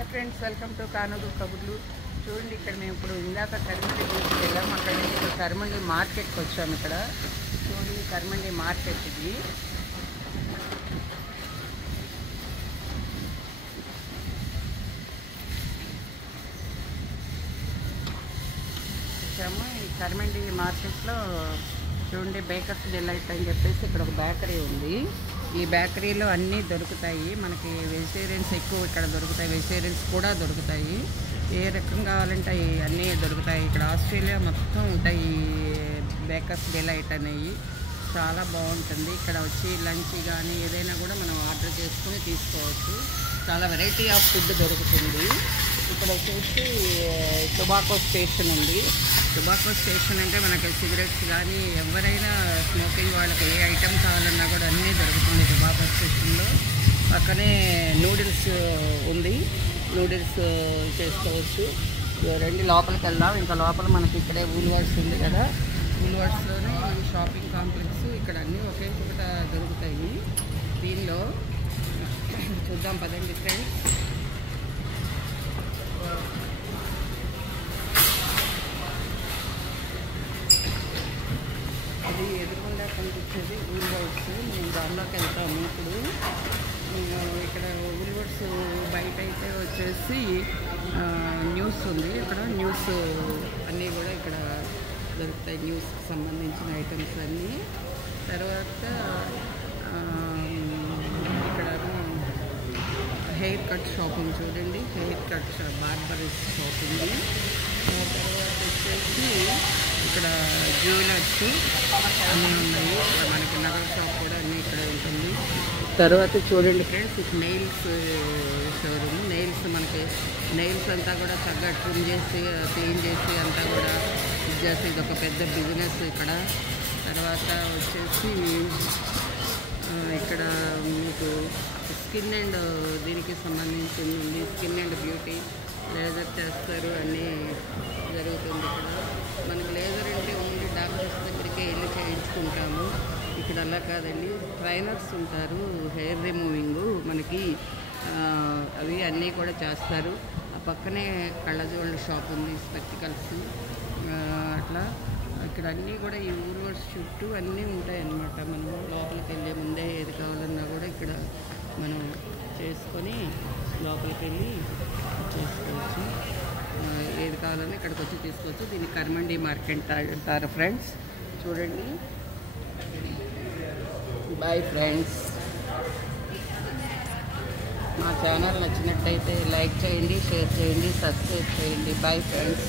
Hi friends, welcome to Kanuru కబుర్లు. చూడండి, ఇక్కడ మేము ఇప్పుడు ఇందాక కరిమండి గురించి వెళ్ళాము. అక్కడ నుంచి ఇప్పుడు కరిమండి మార్కెట్కి వచ్చాము. ఇక్కడ చూడండి, కరిమండి మార్కెట్ ఇది. వచ్చాము ఈ కరిమండి మార్కెట్లో. చూడండి, బేకర్స్ డిలైట్ అని చెప్పేసి ఇక్కడ ఒక బేకరీ ఉంది. ఈ బేకరీలో అన్నీ దొరుకుతాయి. మనకి వెజిటేరియన్స్ ఎక్కువ ఇక్కడ దొరుకుతాయి, వెజిటేరియన్స్ కూడా దొరుకుతాయి. ఏ రకం కావాలంటే అన్నీ దొరుకుతాయి. ఇక్కడ ఆస్ట్రేలియా మొత్తం ఉంటాయి బేకర్స్ డిలైట్ అనేవి. చాలా బాగుంటుంది. ఇక్కడ వచ్చి లంచ్ కానీ ఏదైనా కూడా మనం ఆర్డర్ చేసుకుని తీసుకోవచ్చు. చాలా వెరైటీ ఆఫ్ ఫుడ్ దొరుకుతుంది. ఇక్కడ వచ్చేసి టొబాకో స్టేషన్ ఉంది. టొబాకో స్టేషన్ అంటే మనకి సిగరెట్స్ కానీ ఎవరైనా స్మోకింగ్ వాళ్ళకి ఏ ఐటమ్ కావాలన్నా కూడా అన్నీ దొరుకుతుంది టొబాకో స్టేషన్లో. పక్కనే నూడిల్స్ ఉంది, నూడిల్స్ చేసుకోవచ్చు. రండి లోపలికి వెళ్దాం. ఇంకా లోపల మనకి ఇక్కడే వూల్వర్డ్స్ ఉంది కదా, వూల్వర్డ్స్లోనే ఈ షాపింగ్ కాంప్లెక్స్. ఇక్కడ అన్నీ ఒకే చోట దొరుకుతాయి. దీనిలో చూద్దాం పదండి ఫ్రెండ్స్. అది ఎదురుకుండా కనిపించేది వూల్వర్డ్స్. మేము దానిలోకి వెళ్తాము ఇప్పుడు. ఇక్కడ వూల్వర్డ్స్ బయట అయితే వచ్చేసి న్యూస్ ఉంది. ఇక్కడ న్యూస్ అన్నీ కూడా ఇక్కడ దొరుకుతాయి, న్యూస్కి సంబంధించిన ఐటమ్స్ అన్నీ. తర్వాత ఇక్కడ హెయిర్ కట్ షాపింగ్ చూడండి, హెయిర్ కట్ బార్బర్ షాప్ ఉంది. తర్వాత వచ్చేసి ఇక్కడ జ్యువెలర్స్ అన్నీ ఉన్నాయి. ఇక్కడ మనకి నగల షాప్ కూడా అన్నీ ఇక్కడ ఉంటుంది. తర్వాత చూడండి ఫ్రెండ్స్, ఇది నెయిల్స్ షోరూమ్. నెయిల్స్ మనకి నెయిల్స్ అంతా కూడా చక్కగా ట్రిమ్ చేసి క్లీన్ చేసి అంతా కూడా చేసి ఇది ఒక పెద్ద బిజినెస్ ఇక్కడ. తర్వాత వచ్చేసి ఇక్కడ మీకు స్కిన్ అండ్ దీనికి సంబంధించింది ఉంది. స్కిన్ అండ్ బ్యూటీ లేజర్ చేస్తారు, అన్నీ జరుగుతుంది ఇక్కడ. మనకి లేజర్ అంటే ఓన్లీ డాక్టర్స్ దగ్గరికి వెళ్ళి చేయించుకుంటాము. ఇక్కడ అలా కాదండి, ట్రైనర్స్ ఉంటారు, హెయిర్ రిమూవింగ్ మనకి అవి అన్నీ కూడా చేస్తారు. ఆ పక్కనే కళ్ళజోళ్ళ షాప్ ఉంది, స్పెక్టికల్స్ అట్లా. ఇక్కడ అన్నీ కూడా ఈ వూల్వర్డ్స్ చుట్టూ అన్నీ ఉంటాయి అన్నమాట. మనం లోపలికి వెళ్ళే ముందే ఏది కావాలన్నా కూడా ఇక్కడ మనం చేసుకొని లోపలికి వెళ్ళి చేసుకోవచ్చు. ఏది కావాలన్నా ఇక్కడికి వచ్చి తీసుకోవచ్చు. దీన్ని కరిమండి మార్కెట్ అంటారు ఫ్రెండ్స్. చూడండి. Bye friends. మా ఛానల్ నచ్చినట్టయితే లైక్ చేయండి, షేర్ చేయండి, సబ్స్క్రైబ్ చేయండి. Bye friends.